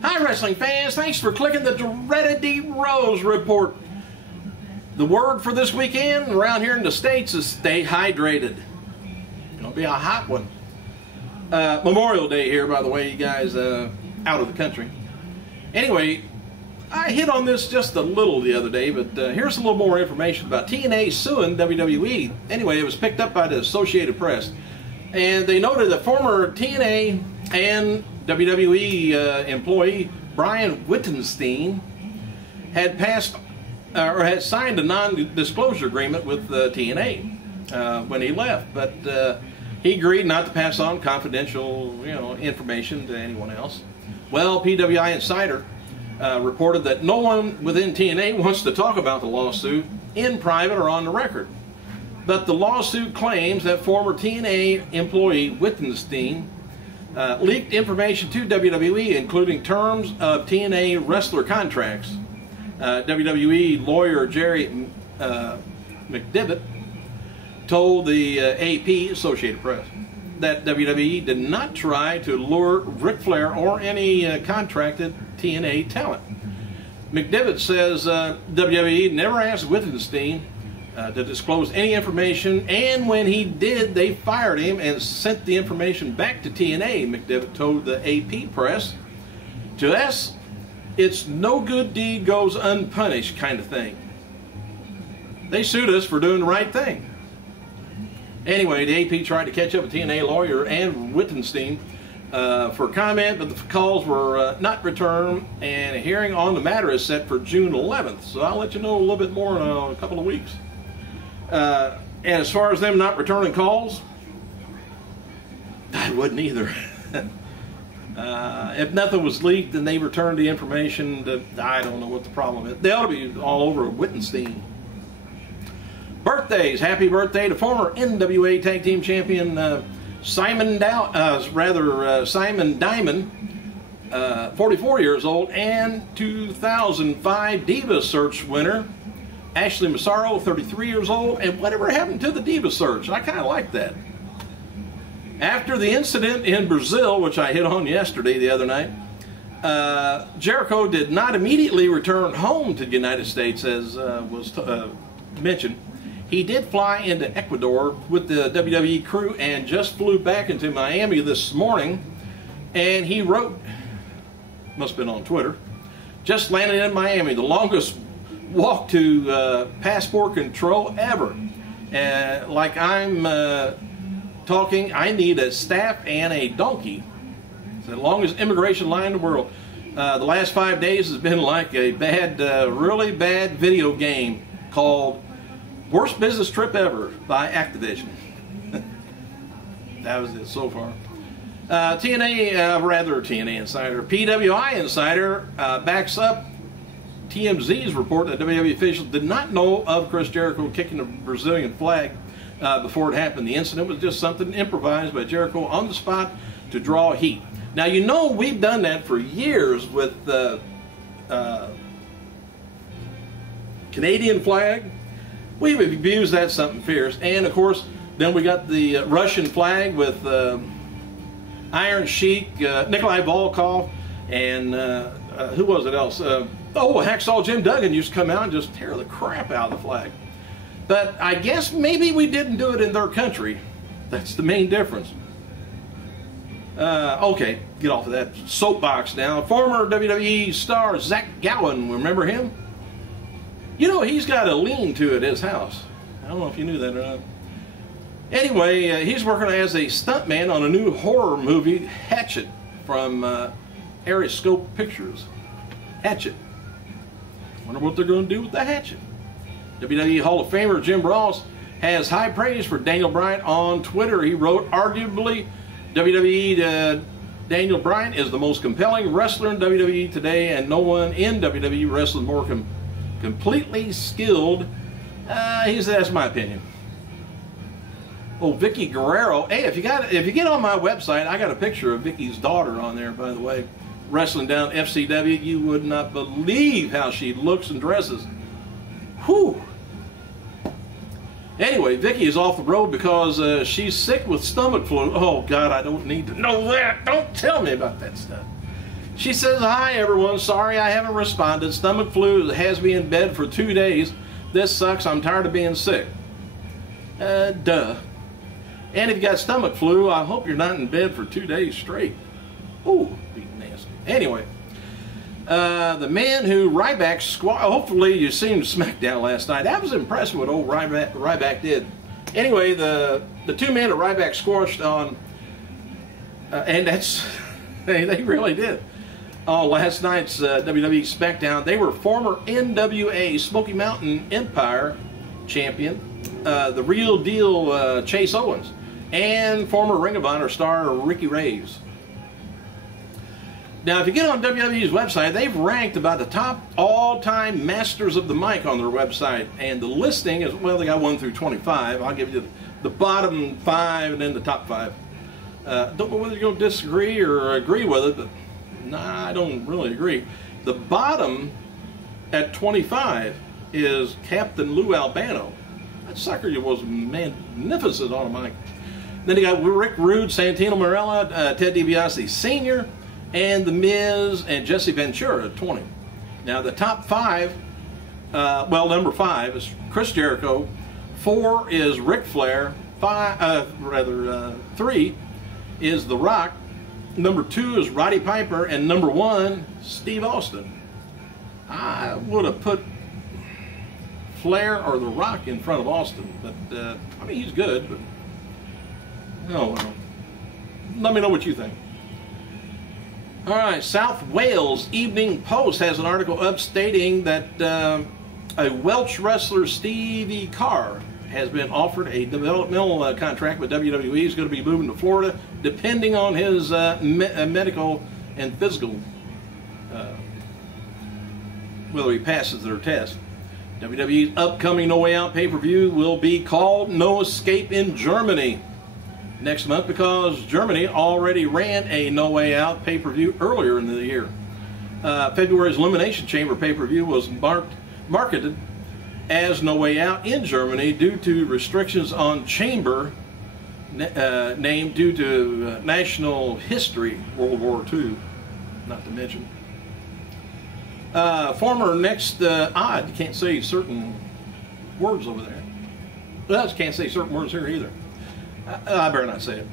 Hi wrestling fans, thanks for clicking the dreaded D Rose Report. The word for this weekend around here in the States is stay hydrated. It'll be a hot one. Memorial Day here, by the way, you guys out of the country. Anyway, I hit on this just a little the other day, but here's a little more information about TNA suing WWE. Anyway, it was picked up by the Associated Press, and they noted that former TNA and WWE employee Bryan Wittenstein had had signed a non-disclosure agreement with TNA when he left, but he agreed not to pass on confidential, information to anyone else. Well, PWI Insider reported that no one within TNA wants to talk about the lawsuit in private or on the record. But the lawsuit claims that former TNA employee Wittenstein leaked information to WWE, including terms of TNA wrestler contracts. WWE lawyer Jerry McDevitt told the AP, Associated Press, that WWE did not try to lure Ric Flair or any contracted TNA talent. McDevitt says WWE never asked Wittenstein to disclose any information, and when he did, they fired him and sent the information back to TNA, McDevitt told the AP press. To us, it's no good deed goes unpunished kind of thing. They sued us for doing the right thing. Anyway, the AP tried to catch up with TNA lawyer and Wittenstein for comment, but the calls were not returned, and a hearing on the matter is set for June 11th. So I'll let you know a little bit more in a couple of weeks. And as far as them not returning calls, I wouldn't either. If nothing was leaked and they returned the information, I don't know what the problem is. They ought to be all over Wittenstein. Birthdays. Happy birthday to former NWA Tag Team Champion Simon Diamond, 44 years old, and 2005 Diva Search winner Ashley Massaro, 33 years old. And whatever happened to the Diva Search? I kind of like that. After the incident in Brazil, which I hit on yesterday, the other night, Jericho did not immediately return home to the United States, as was mentioned. He did fly into Ecuador with the WWE crew and just flew back into Miami this morning. And he wrote, must have been on Twitter, just landed in Miami, the longest walk to passport control ever. Like I'm talking, I need a staff and a donkey. It's the longest immigration line in the world. The last 5 days has been like a bad, really bad video game called Worst Business Trip Ever by Activision. That was it so far. TNA Insider, PWI Insider backs up TMZ's report that WWE officials did not know of Chris Jericho kicking the Brazilian flag before it happened. The incident was just something improvised by Jericho on the spot to draw heat. Now, we've done that for years with the Canadian flag. We've abused that something fierce. And of course, then we got the Russian flag with Iron Sheik, Nikolai Volkov, and who was it else? Hacksaw Jim Duggan used to come out and just tear the crap out of the flag. But I guess maybe we didn't do it in their country. That's the main difference. Okay, get off of that soapbox now. Former WWE star Zach Gowen, remember him? He's got a lean-to at his house. I don't know if you knew that or not. Anyway, he's working as a stuntman on a new horror movie, Hatchet, from Aeroscope Pictures. Hatchet. Wonder what they're going to do with the Hatchet. WWE Hall of Famer Jim Ross has high praise for Daniel Bryan on Twitter. He wrote, arguably, WWE Daniel Bryan is the most compelling wrestler in WWE today, and no one in WWE wrestles more completely skilled. He says, that's my opinion. Oh, Vickie Guerrero. Hey, if you get on my website, I got a picture of Vickie's daughter on there, by the way, wrestling down FCW. You would not believe how she looks and dresses. Whew. Anyway, Vickie is off the road because she's sick with stomach flu. Oh, God, I don't need to know that. Don't tell me about that stuff. She says, "Hi everyone, sorry I haven't responded. Stomach flu has me in bed for 2 days. This sucks, I'm tired of being sick." Duh. And if you got stomach flu, I hope you're not in bed for 2 days straight. Ooh, be nasty. Anyway, the man who Ryback squashed, hopefully you seen SmackDown last night. That was impressive what old Ryback did. Anyway, the two men that Ryback squashed on, and that's, they really did. On last night's WWE SmackDown, they were former NWA Smoky Mountain Empire champion, the Real Deal Chase Owens, and former Ring of Honor star Ricky Reyes. Now, if you get on WWE's website, they've ranked about the top all-time masters of the mic on their website, and the listing is, well, they got 1 through 25. I'll give you the bottom 5 and then the top 5. Don't know whether you're going to disagree or agree with it, but nah, I don't really agree. The bottom at 25 is Captain Lou Albano. That sucker was magnificent on a mic. Then you got Rick Rude, Santino Marella, Ted DiBiase Sr., and The Miz and Jesse Ventura at 20. Now the top 5, well, number 5 is Chris Jericho, 4 is Ric Flair, 3 is The Rock, number 2 is Roddy Piper, and number 1, Steve Austin. I would have put Flair or The Rock in front of Austin, but I mean, he's good, but oh well. Let me know what you think. All right, South Wales Evening Post has an article up stating that a Welch wrestler, Stevie Carr, has been offered a developmental contract with WWE. He's going to be moving to Florida, depending on his medical and physical, whether he passes their test. WWE's upcoming No Way Out pay-per-view will be called No Escape in Germany next month, because Germany already ran a No Way Out pay-per-view earlier in the year. February's Elimination Chamber pay-per-view was marketed as No Way Out in Germany due to restrictions on Chamber name due to national history, World War II, not to mention. Former next odd, you can't say certain words over there. Well, I can't say certain words here either. I better not say it.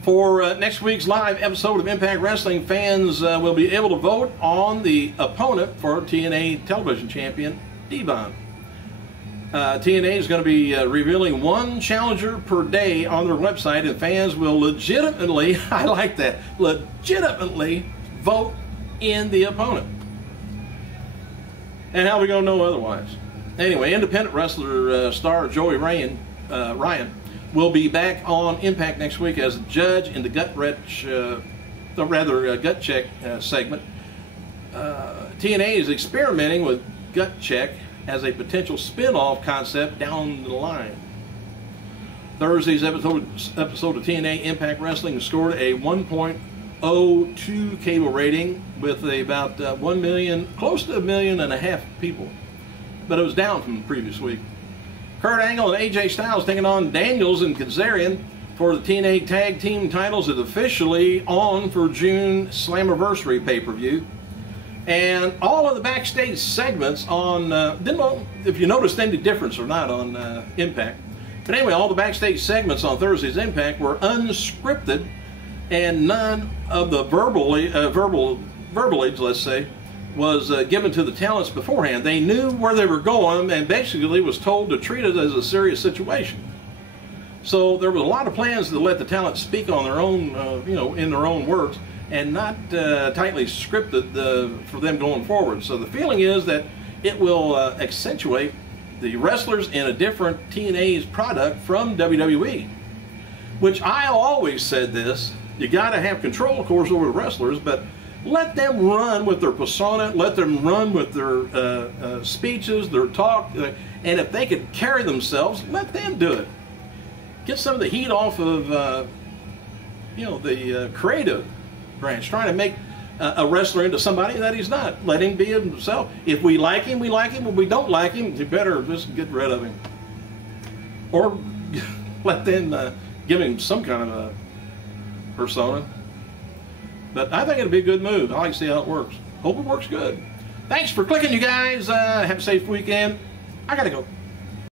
For next week's live episode of Impact Wrestling, fans will be able to vote on the opponent for TNA television champion, Devon. TNA is going to be revealing 1 challenger per day on their website, and fans will legitimately, I like that, legitimately vote in the opponent. And how are we going to know otherwise? Anyway, independent wrestler star Joey Ryan will be back on Impact next week as a judge in the gut check segment. TNA is experimenting with gut check as a potential spin-off concept down the line. Thursday's episode of TNA Impact Wrestling scored a 1.02 cable rating with about 1 million, close to 1.5 million people, but it was down from the previous week. Kurt Angle and AJ Styles taking on Daniels and Kazarian for the TNA Tag Team titles is officially on for June Slammiversary pay-per-view. And all of the backstage segments on, didn't know if you noticed any difference or not on Impact. But anyway, all the backstage segments on Thursday's Impact were unscripted, and none of the verbalage, let's say, was given to the talents beforehand. They knew where they were going and basically was told to treat it as a serious situation. So there was a lot of plans to let the talent speak on their own, in their own words, and not tightly scripted for them going forward. So the feeling is that it will accentuate the wrestlers in a different TNA's product from WWE, which I always said this, you got to have control, of course, over the wrestlers, but let them run with their persona, let them run with their speeches, their talk, and if they could carry themselves, let them do it. Get some of the heat off of, the creative branch, trying to make a wrestler into somebody that he's not. Let him be himself. If we like him, we like him. If we don't like him, you better just get rid of him. Or let them give him some kind of a persona. But I think it'll be a good move. I like to see how it works. Hope it works good. Thanks for clicking, you guys. Have a safe weekend. I gotta go.